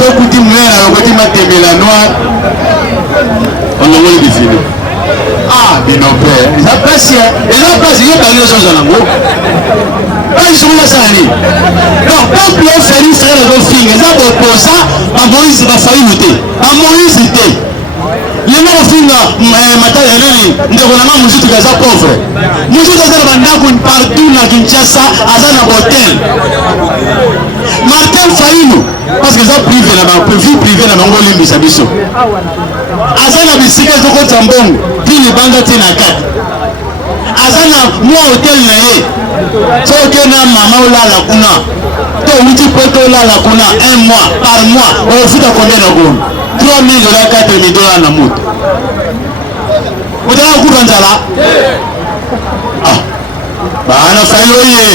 ce côté mère, le côté matémé la noire, on a envoyé des films. Ah, mais non, père, ils ont passé, il y a pas de choses en amour. Pas sur la salle. Non, quand Pierre Félix serait dans le film, ils ont opposé à Moïse, il va falloir lutter. À Moïse, il était. Les gens ont fait matin de l'année, nous avons la musique qui est pauvre. Nous avons partout dans Kinshasa, à un hôtel. Martin Faïnou, parce que ça privé là-bas, vie privée dans Mongolie, mais ça biso. Azana bisika zoko tambong, puis les bandes tiennent à 4. Azana moi hôtel naé. So que na maman ou la kuna. To uti poto la kuna 1 mois par mois. On fait combien de gomme? 3 000 $, 4 000 $ na moto. Vous avez beaucoup d'anzala? Ah. Bana fayoye.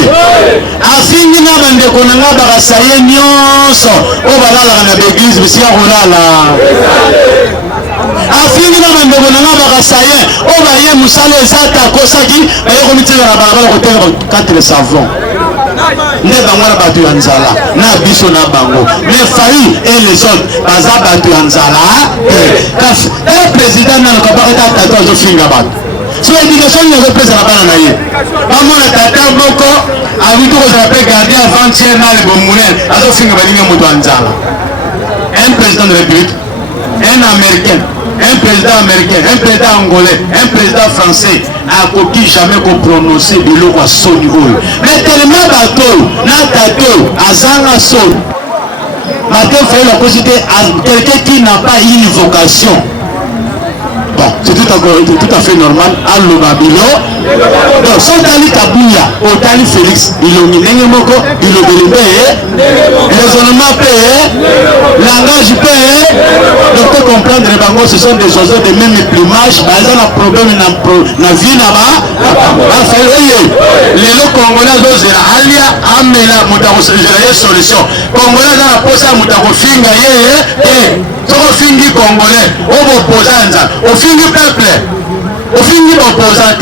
Afini na bande konanga bakasaye nyonso. O balala na l'église bisia kolala. Afini na bande konanga bakasaye. O baye musalo ezata kosaki baye komitela na balabala kotenga 4 savons. Ne bango na batu ya nzala na biso na bango les familles et les autres baza batu ya nzala kasi président na lokabaka tata azofinga bato so éducation ne représente pas na ye bamona tata moko avito kozala mpe gardien avant-hier na lebomulel azofinga balinga moto ya nzala un président de la République un américain un président américain, un président angolais, un président français a coquille jamais qu'on prononcer de l'eau à son niveau. Mais tellement bateau, n'a tato, à zanga son. Martin fait la cosité à quelqu'un qui n'a pas une vocation. Bon, c'est tout à fait normal. Allo Babilo. Donc, son tali Kabouya, au tali Félix, il a mis Nengemoko, il a délibéré, raisonnement payé, langage payé. Donc, pour comprendre les bangos, ce sont des oiseaux de même plumage. Par exemple, un problème dans la vie là-bas. Les lots congolais, ils ont alia, amela, moutako, j'ai solution. Congolais, dans la poste, moutako, finga, soko fingi congolais opposant au fingi peuple au fingi opposant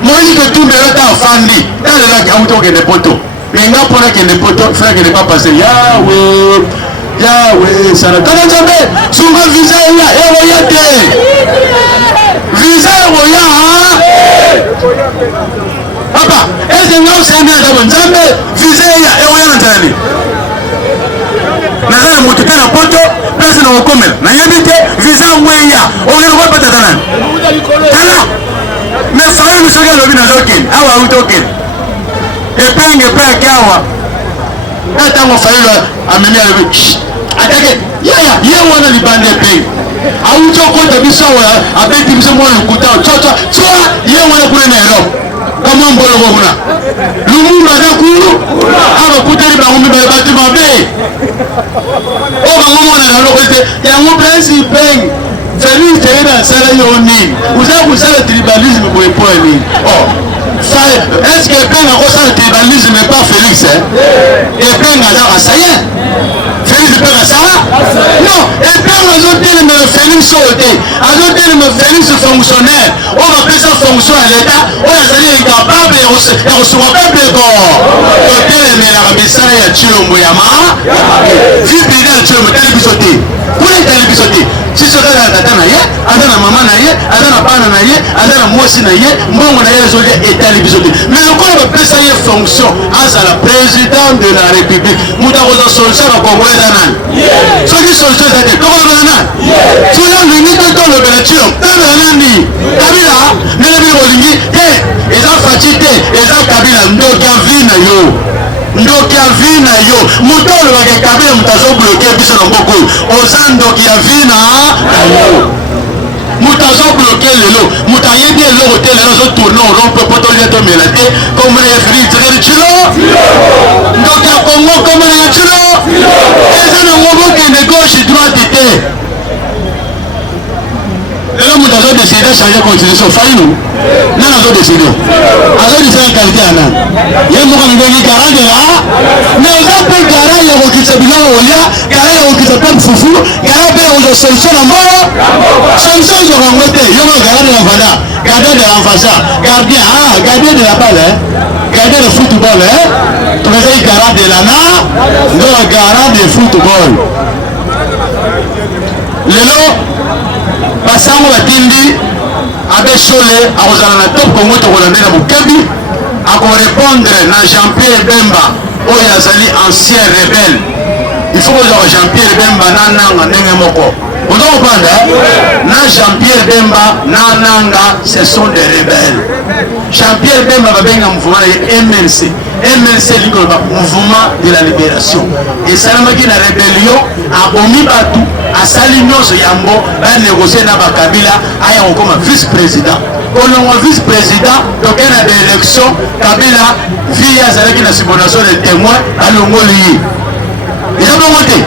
moi je tout me reta fandi dans le lac auto que des poteaux mais nga pour que des poteaux frère que ne pas passer Yahweh ça ne donne jamais souvent visa ya voyate visa voya papa est-ce que nous sommes dans Nzambe visa ya voyate nazana moto pe na poto place na okomela nayebi te visa ngweya oyo ko patata nani tala mais faye misoki alobi nazokende awa utokende epenge pe akawa ntango faye amemi alobi atake yaya ye wana libande epenge auti okota biso abeti biso mwa lokuta tsoa ye wana kuna na erope kama mboloko kuna lumumba nakulu abakuteli bango mibale bati mabe o bango mwana kaloko te yango principe Félix teyena asala yo nini uza kusala tribalisme boyepoa nini est-ce que epenga kosala tribalisme pas Félix epenga aza kasaye Félix epenga asala non epenga azotelemela Félix oyo te azotelemela Félix fonctionnaire oyo bapesa fonction ya leta oyo azali incapable ya kosunga peuple kotelemela misala ya Tshilombo ya vie privée ya Tshilombo tali biso te kuna tali biso te siso aza na tata na ye aza na mama na ye aza na bana na ye aza na mwasi na ye mbongo na ye ezolia etali biso te mais lokola bapesa ye fonction azala président de la république moto akozwa solution na kongo eza nani soki solution eza te tokolobela nani soki olingi te tolobela Tshilombo tolobela nani Kabila nelebi olingi te eza faci te eza Kabila ndoki avi na yo ndoki ya vi na yo moto olobaka Kabila moto azobloke biso na mboka oyo oza ndoki ya vi na yo moto azobloke lelo moto ayebi eloko te lelo azotourne orompe po tolia tomela te komona ya Félix Tshisekedi Tshilombo ndoki ya Kongo komona ya Tshilombo eza na mobokende gauche droite te lelo moto azodeside changer constitution fainu nani azodeside azodeside qualité ya nani ye moko ndenge garant ya mais eza mpe garant ya kokitisa biloko olia garant ya kokitisa mpe mfufu garant mpe ya kozwa solution na mbongo solution ezwaka ngo te yo moko garant de l'enfada gardien de l'enfasa gardien de la balle gardien de football tokazaki garant de lana ndo garant de football lelo basango batindi abe Sole akozala na top Congo tokolande na Bukebi akorépondre na Jean-Pierre Bemba oyo azali ancien rebelle. Il faut que Jean-Pierre Bemba nananga ndenge moko. Vous comprenez? Na Jean-Pierre Bemba nananga ce sont des rebelles. Jean-Pierre Bemba va venir mouvement MLC. MLC est le mouvement de la libération. Et ça m'a dit la rébellion a omis Batou, a sali nyonso yambo, va négocier na Bakabila, aya comme vice-président. Quand on vice-président, donc il y a des élections, Kabila via la subordination des témoins à l'Ongoli. Il y a pas monté.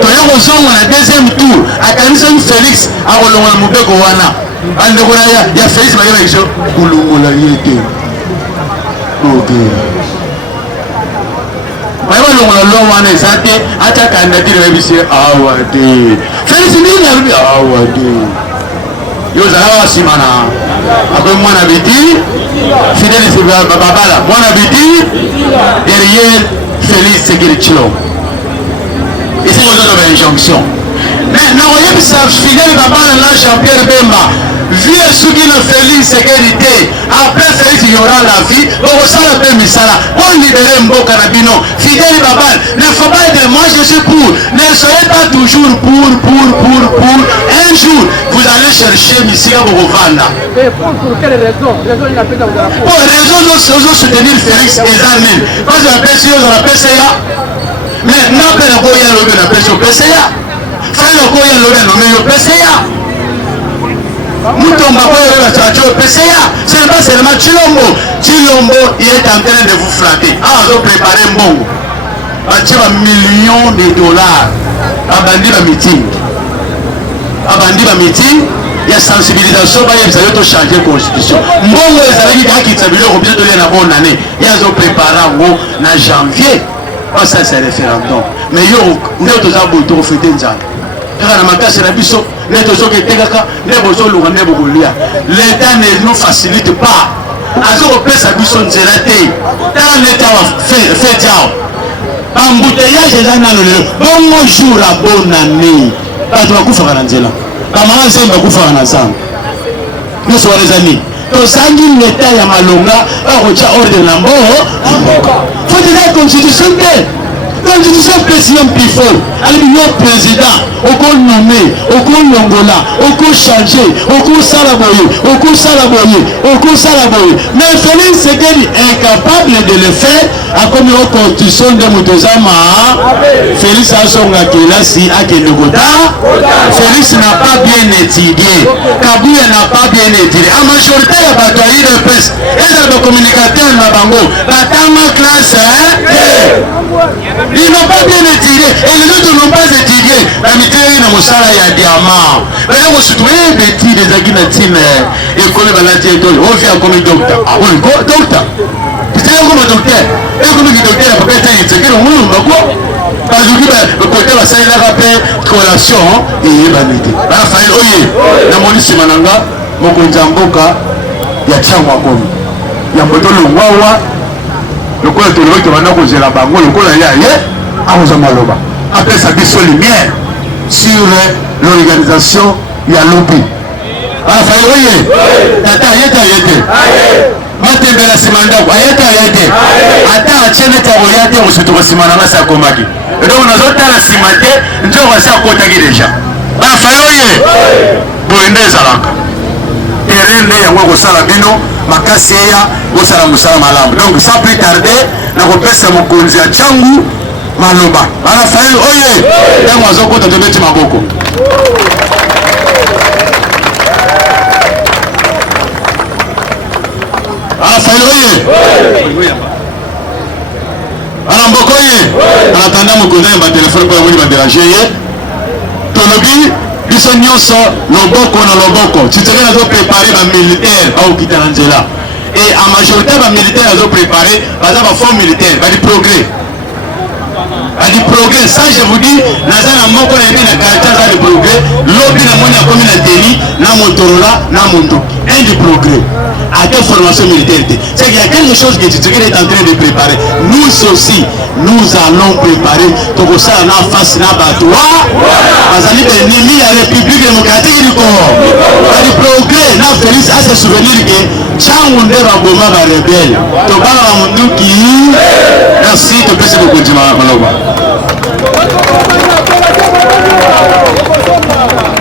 Quand il y a un deuxième tour, à Kanison Félix, à Olonga Moubeko Wana. Il y a Félix, il y a élection. Olonga Yété. Ok. Il y a Olonga Wana, ça a été attaqué à Nadir Révisé. Ah ouais. Félix, il y a eu. Ah ouais. Yo zala simana. Après moi n'habiti, fidèle c'est Babala. Moi n'habiti, derrière Félix Sekirchilo. Et c'est une injonction. Mais non, il y a ça fidèle Babala là Jean-Pierre Bemba. Vu ce qui le Félix sécurité. Après Félix il y aura la vie. Bon ça la paix misala. On libérer Mboka Nabino. Fidèle Babala. Ne faut pas dire moi je suis pour. Ne soyez pas toujours pour. Un jour vous allez chercher Missira Borovanda. Pour quelle raison? Pour raison de soutenir Félix et Zanin. Parce que la PCA, la PCA. Mais non, pas le courrier de la PCA. Faire le courrier de la PCA. Nous tombons au PCA. Ce n'est pas seulement Chilombo. Chilombo, il est en train de vous flatter. Ah, on a préparé un bon. Tu as millions de dollars. Abandonner la meeting. Abandonner la meeting. Il y a sensibilisation, il y a changer la constitution. Mbongo ezalaki kaki tsabilo ko biso na bonne année. Il y a zo préparer en janvier. Ça c'est référendum. Mais yo ne toza boto fêter nzala. Car na makasi na biso ne tozo ke tekaka ne bozo lunga ne bokolia. L'État ne nous facilite pas. Azo pesa biso nzela te. Tant l'État va fait diao. Embouteillage ezana le bongo jour à bonne année. Pas toi kufa na nzela. Kamara zemba kufa na zamba. Nous sommes les amis. Tosangi l'État ya malonga akocha ordre na mboka. Faut dire la constitution de constitution président Pifo. Ali yo président, oko nommé, oko longola, oko changer, oko salaboye, oko salaboye, oko salaboye. Mais Félix Sekedi incapable de le faire à comme la constitution de Moutozama. Félix Asonga Kelasi a Kelogota. Félix n'a pas bien étudié. Kabouya n'a pas bien étudié. En majorité, il y a bataille de presse. Et là, le communicateur Mabango, la classe, ils n'ont pas bien étudié. Et les autres n'ont pas étudié. La mitière n'a pas ya diamant. Mais là, on se trouve des petits, des aguinatines. Et comme il va la dire, on vient comme docteur. Ah oui, docteur. C'est comme docteur. Et comme le docteur, il peut être c'est que le monde va quoi. Parce que le côté va s'aider à rappeler collation et vanité. Raphaël, oye, la police mananga, mon konjamboka, ya tchangwa komi. Ya moto le wawa. Le quoi tout le monde qui va nous la bango, le quoi là y a, à vous amaloba. Après ça biso lumière sur l'organisation Yalobi. Raphaël, oye, tata yete. Matembela simandako ayete ata achene ta oyate osutuka simana ngasa komaki donc nazotala simate njoko sa kotaki deja bafayoye boende ezalaka terrain yango kosala bino makasi eya kosala mosala malamu donc sans plus tarder nakopesa mokonzi ya changu maloba barafael oye ntango azokota tobeti maboko Raphaël oye Aramboko oye anatanda mokonzi ba telefone kwa woni ba déranger ye tolobi biso nyonso loboko na loboko tsitseke nazo préparer ba militaire au kitana nzela et en majorité ba militaire nazo préparer baza ba force militaire ba di progrès ça je vous dis nazana moko na yebi na caractère za de progrès lobby na moni akomi na teni na Motorola na Mondo un du progrès à quelle formation militaire. C'est qu'il y a quelque chose que Tshisekedi est en train de préparer. Nous aussi, nous allons préparer tout ça en face na batoua. Bazali ennemi à la République démocratique du Congo. Par le progrès, na Félix a se souvenir que Changunde Baboma va rebelle. Tobala Munduki. Merci, te pèse beaucoup de Maloba.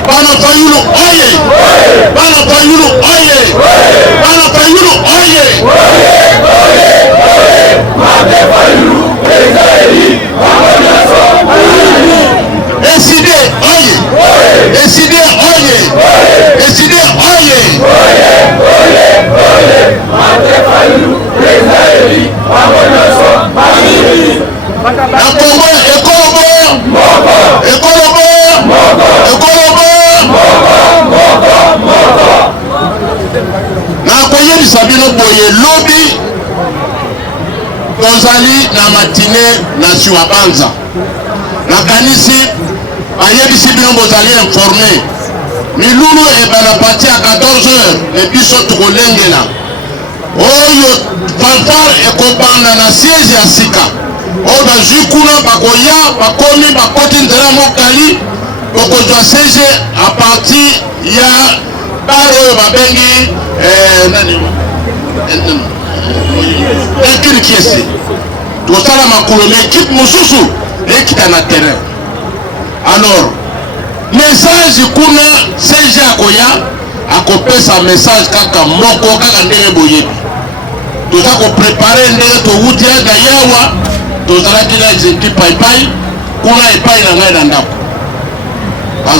Bana Fayulu oye! Bana Fayulu oye! Bana Fayulu oye! Mate Fayulu, Ezaïli, SID oye! SID oye! SID oye! Mate Fayulu, Ezaïli, na Congo ekolobo! Ekolobo! Ekolobo! Na koyebisa bino boye lobi tozali na matine na Siwabanza nakanisi bayebisi bino bozali informé milulu ebana pati ya 14h ebiso tokolengela oyo fanfare ekobanda na siège ya sika oyo bazwi kuna bakoya bakomi bakoti nzela mokali okozwa siège a partir ya baro oyo babengi ekiri kiesi tosala makolo na ekipe mosusu ekita na terrain. Alors message kuna siège akoya akopesa message kaka moko kaka ndenge boyebi toza koprepare ndenge towuti yaga yawa tozalaki na exécutif paipai kuna epai na ngai na ndako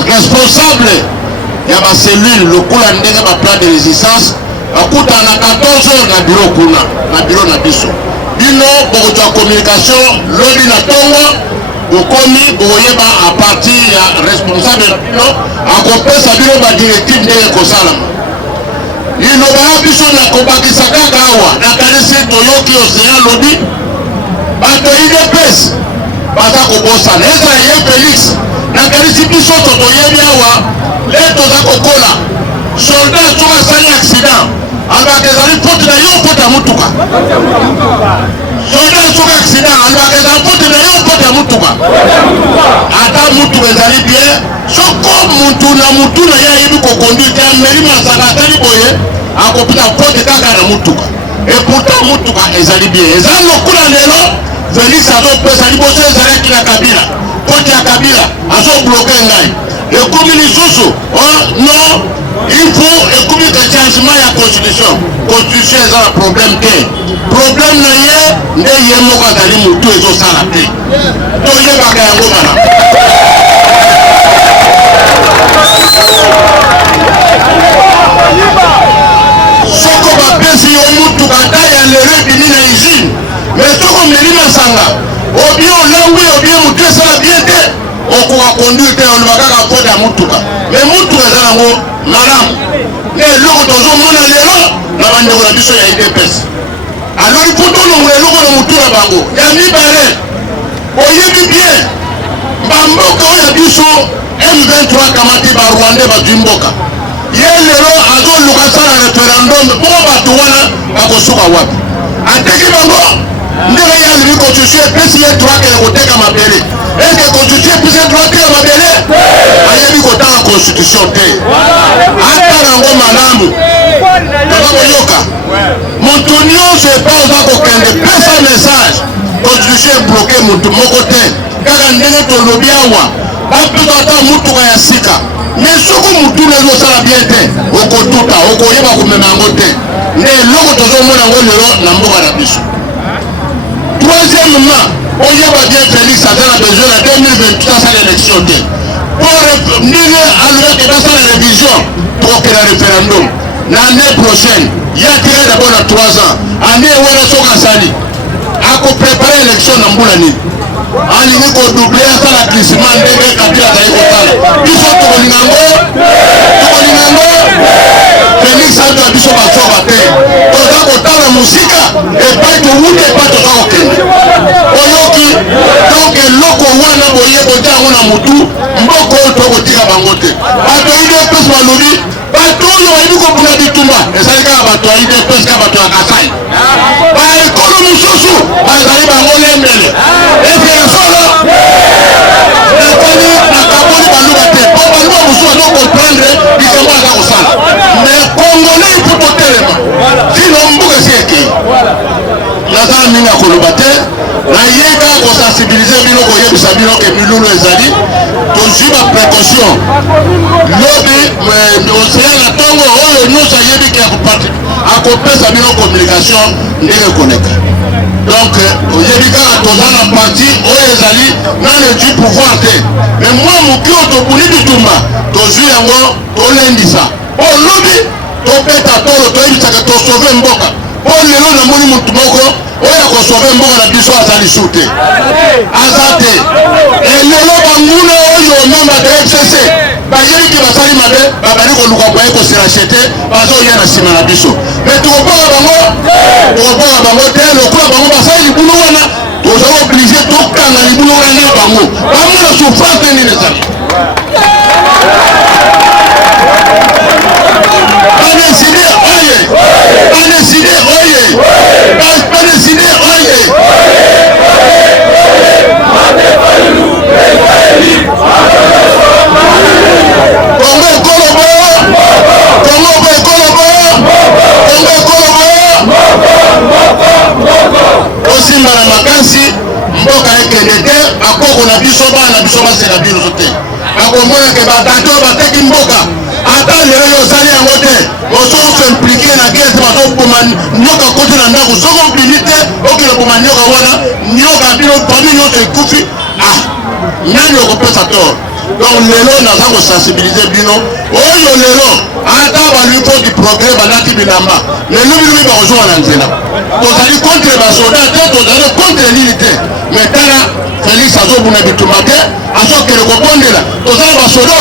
responsable ya ba cellule lokola ndenge ba plan de résistance akuta na 14h na bureau kuna na bureau na biso bino bokozwa communication lobi na tongo bokomi boyeba a partir ya responsable na bino akopesa bino ba directive ndenge kosalama liloba ya biso na kobakisa kaka awa nakanisi toyoki océan lobi bato UDPS baza kobosana eza ye Félix nakanisi biso totoyebi awa le toza kokola soldat soki asali accident alobaka ezali faute na yo faute ya mutuka soldat soki accident alobaka ezali faute na yo faute ya mutuka ata mutuka ezali bien soko mutu na mutu na ye ayebi kokonduite ameli masanga atali boye akopita faute kaka na mutuka et pourtant mutuka ezali bien ezali lokula lelo Félix azopesa liboso ezalaki na Kabila faute ya Kabila azobloke ngai ekomi lisusu non il faut ekomi ke changement ya constitution eza na problème te problème na ye nde ye moko azali motu ezosala te toyebaka yango bana soko bapesi yo mutuka ata ya lere bini na usine mais soko meli masanga obie olangwi obie motu esala bien te okoka conduire te oloba kaka faute ya mutuka mais mutuka eza nango malamu nde eloko tozomona lelo na bandeko na biso ya UDPS alors ifo tolongola eloko na motu na bango ya mibale oyebi bien bamboka oyo ya biso M23 kamati barwandais bazwi mboka ye lelo azoluka sala référendum mpo bato wana bakosuka wapi ateki bango ndenge ye alibi constitution epesi ye droit kele koteka mabele eske constitution epesi ye droit teka mabele ayebi kotanga constitution te atala yango malamu toza koyoka moto nyonso epa oza kokende pesa message constitution ebloke motu moko te kaka ndenge tolobi awa bapesa ata mutuka ya sika mais soko motu ezosala bien te okotuta okoyeba komema yango te nde eloko tozomona yango lelo na mboka na biso. Troisièmement, oyeba bien Félix aza na besoin na 2028 asala élection te po ndenge alobaki basala révision tokokela référendum na année prochaine ye atikali d'abord na 3 ans année wana soki asali akoprépare élection na mbula nini alingi kodouble asala glissement ndenge Kabila azali kosala biso tokolinga yango yango Félix Anto abiso bazoba te toza kotala musika epai towuti epai toza kokende oyoki donc eloko wana boyebo te yango na mutu mboko oyo tokotika bango te bato ya UDPS balobi bato oyo bayebi kobuna bitumba ezali kaka bato ya UDPS kaka bato ya Kasai baekolo mosusu bazali bango lembele epi ya solo nakoni nakaboli baluka te po baluka mosusu azokomprendre bisango aza kosala mais congolais po totelema sino mbuka esi ekei naza mingi akoloba te nayeka kosensibilize bino koyebisa bino ke milulu ezali tozwi baprécaution lobi osila na ntongo oyo nyonso ayebi ke akopesa bino communication ndenge koleka donc oyebi kaka toza na parti oyo ezali nane du pouvoir te mais mwa moki oyo tobuni bitumba tozwi yango tolendisa olobi tobeta tolo toyebisaka tosauve mboka po lelo namoni motu moko oyo akosauve mboka na biso aza lisu te aza te elelo banguna oyo membre de FCC bayebiki basali mabe babali koluka boye kosirache te bazoya na nsima na biso mais tokoboka bango te lokola bango basali libulu wana toza oblige tokanga libulu wana na bango bamona souffrance te nini ezali Paneside oye! Paneside oye! Paneside oye! Kongo ekolobo! Kongo ekolobo! Kongo ekolobo! Osimba na makasi mboka ekende te bakoko na biso bana na biso basela bino te bakomona ke batante oyo bateki mboka ata lelo yo osali yango te ososo implike na gese bazoboma nyoka kote na ndako soko obimi te okende boma nyoka wana nyoka bino pami nyonso ekufi nani okopesa tort donc lelo naza kosensibilize bino oyo lelo ata balui po du progrès balati bilamba lelo bilobi bakozwa na nzela tozali contre basoda te tozali contre nini te mais tala Félix azobuna bitumba te azokende kobondela tozala basoda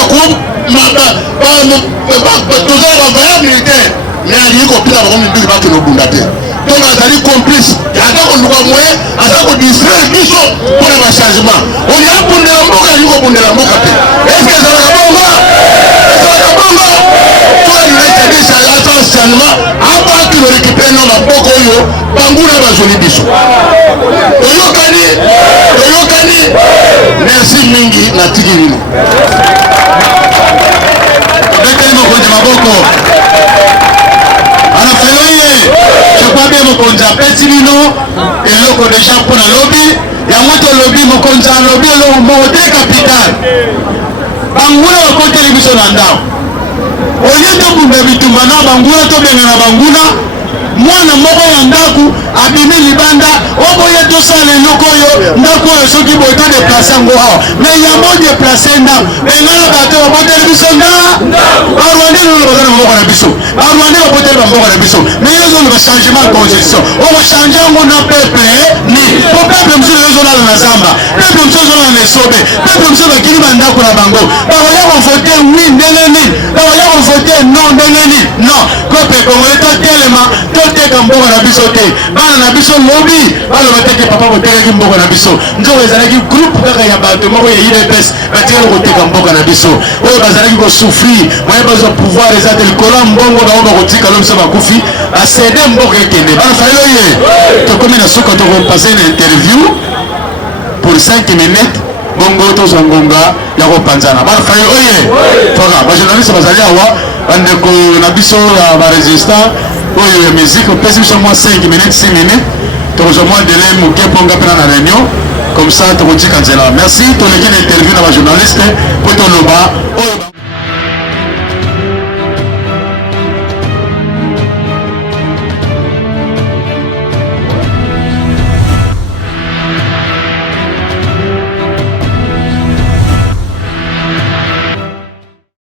tozala bavaya militaire mais alingi kopila bango mibiki bakende obunda te donc azali complice aza koluka moye aza kodistraire biso mpona bachangement oyo abundela mboka alingi kobundela mboka te eske ezalaka bongo ezalaka bongo toalinaitanisa changement abaki korekipere na maboko oyo banguna bazoli biso toyokani merci mingi natiki bino beteli mokonzi maboko alafayoye jokwabe mokonzi apesi bino eloko deja mpona lobi yango tolobi mokonzi alobi eloko moko te capital banguna bakoteli biso na ndako oye tobunda bitumba na banguna tobengana banguna mwana moko ya ndako abimi libanda oboye tosala eloko oyo ndako oyo soki boye todeplace yango awa mais yango deplace ndako bengana bato baboteli biso barwande lolo baza na maboko na biso barwande baboteli bamboka na biso mais ezoloba changement ya constitution okochange yango na peuple ni po peuple mosusu ezolala na zamba peuple mosusu ezolala na esobe peuple mosusu bakili bandako na bango bakoya kovote wi ndenge nini bakoya kovote non ndenge nini non peuple congolais totelema toteka mboka na biso te bana na biso lobi baloba teke papa botekaki mboka na biso nzoko ezalaki groupe kaka ya bato moko ya UDPS batikali koteka mboka na biso oyo bazalaki kosouffrir moye bazwa pouvoir eza te likolo mbongo bango bakotika lo biso bakufi basede mboka ekende bana fayelo ye tokomi na suka tokopase na interview pour 5 minutes bongo tozwa ngonga ya kopanzana bana fayelo oye foka bajournaliste bazali awa bandeko na biso ya baresistant oyo ya musique opesi biso mwa 5 minutes 6 minutes tokozwa mwa délai moke mponga mpena na réunion comme ça tokotika nzela merci toleki na interview na bajournaliste po toloba oyo